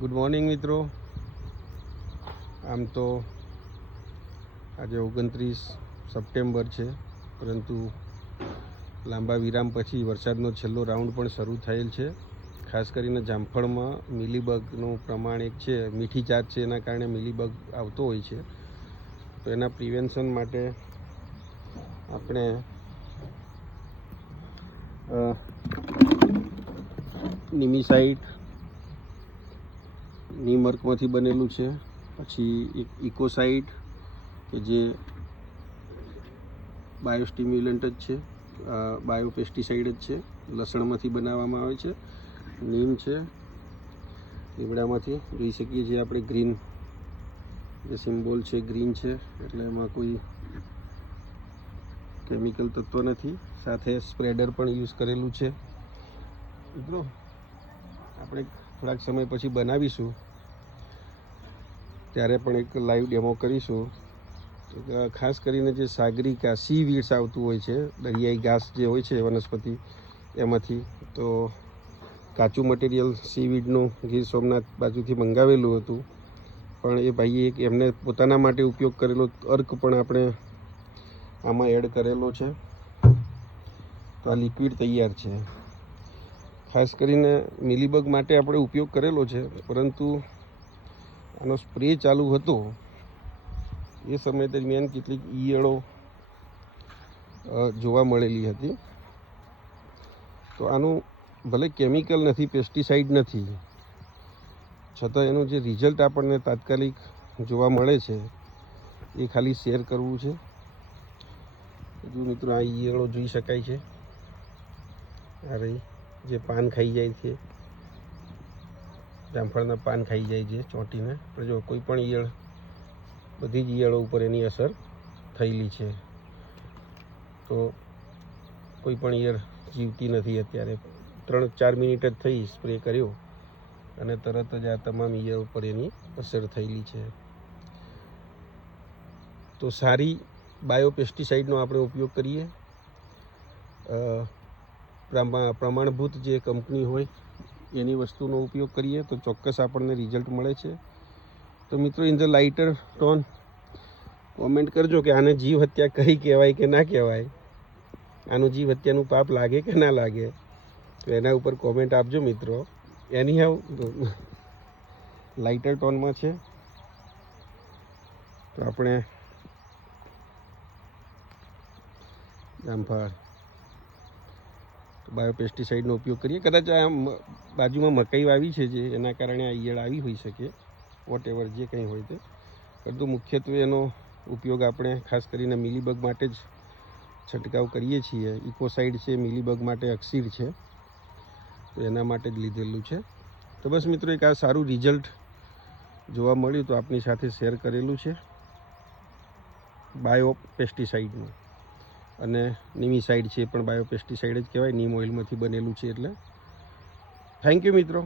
Good morning મિત્રો। આમ તો આજે 29 સપ્ટેમ્બર છે, પરંતુ લાંબા વિરામ પછી વરસાદનો છેલ્લો રાઉન્ડ પણ શરૂ થયેલ છે। ખાસ કરીને જામફળમાં મિલીબગનું પ્રમાણ એક છે, મીઠી જાત છે, એના કારણે મિલીબગ આવતો હોય છે। તો એના પ્રિવેન્શન માટે આપણે નિમિસાઇડ નીમ અર્કમાંથી બનેલું છે, પછી એક ઇકોસાઇડ કે જે બાયોસ્ટિમ્યુલન્ટ જ છે, બાયોપેસ્ટિસાઇડ જ છે, લસણમાંથી બનાવવામાં આવે છે। નીમ છે, લીમડામાંથી જોઈ શકીએ છીએ આપણે ગ્રીન જે સિમ્બોલ છે ગ્રીન છે, એટલે એમાં કોઈ કેમિકલ તત્વ નથી। સાથે સ્પ્રેડર પણ યુઝ કરેલું છે। મિત્રો આપણે થોડાક સમય પછી બનાવીશું ત્યારે પણ એક લાઈવ ડેમો કરીશું। ખાસ કરીને જે સાગરિકા સી વીડ્સ આવતું હોય છે, દરિયાઈ ઘાસ જે હોય છે વનસ્પતિ, એમાંથી તો કાચું મટીરિયલ સીવીડનું ગીર સોમનાથ બાજુથી મંગાવેલું હતું, પણ એ ભાઈએ એક એમને પોતાના માટે ઉપયોગ કરેલો અર્ક પણ આપણે આમાં એડ કરેલો છે। તો આ લિક્વિડ તૈયાર છે। ખાસ કરીને મિલીબગ માટે આપણે ઉપયોગ કરેલો છે, પરંતુ આનો સ્પ્રે ચાલુ હતો એ સમય દરમિયાન કેટલીક ઈયળો જોવા મળેલી હતી। તો આનું ભલે કેમિકલ નથી, પેસ્ટિસાઇડ નથી, છતાં એનું જે રિઝલ્ટ આપણને તાત્કાલિક જોવા મળે છે એ ખાલી શેર કરવું છે। જો મિત્રો આ ઈયળો જોઈ શકાય છે, આ રહી જે પાન ખાઈ જાય છે, જામફળના પાન ખાઈ જાય છે ચોંટીને, પણ જો કોઈ પણ ઈયળ, બધી જ ઈયળો ઉપર એની અસર થયેલી છે। તો કોઈ પણ ઈયળ જીવતી નથી અત્યારે। 3-4 મિનિટ જ થઈ સ્પ્રે કર્યો અને તરત જ આ તમામ ઈયળ ઉપર એની અસર થયેલી છે। તો સારી બાયોપેસ્ટિસાઇડનો આપણે ઉપયોગ કરીએ, પ્રમાણભૂત જે કંપની હોય એની વસ્તુનો ઉપયોગ કરીએ તો ચોક્કસ આપણને રિઝલ્ટ મળે છે। તો મિત્રો in the lighter tone comment કરજો કે આને જીવ હત્યા કરી કહેવાય કે ના કહેવાય, આનું જીવ હત્યાનું પાપ લાગે કે ના લાગે, તો એના ઉપર કોમેન્ટ આપજો મિત્રો। એની હાવ લાઇટર ટોનમાં છે, તો આપણે જામફળ બાયોપેસ્ટિસાઇડનો ઉપયોગ કરીએ। કદાચ આ બાજુમાં મકાઈ વાવી છે જે એના કારણે આ ઈયળ આવી હોઈ શકે, વોટ એવર જે કંઈ હોય તે, પરંતુ મુખ્યત્વે એનો ઉપયોગ આપણે ખાસ કરીને મિલીબગ માટે જ છંટકાવ કરીએ છીએ। ઇકોસાઇડ છે મિલીબગ માટે, અક્સીડ છે, તો એના માટે જ લીધેલું છે। તો બસ મિત્રો એક આ સારું રિઝલ્ટ જોવા મળ્યું તો આપની સાથે શેર કરેલું છે બાયોપેસ્ટિસાઇડનું। અને નિમિસાઇડ છે પણ બાયોપેસ્ટિસાઇડ જ કહેવાય, નીમ ઓઇલમાંથી બનેલું છે એટલે। થેન્ક યુ મિત્રો।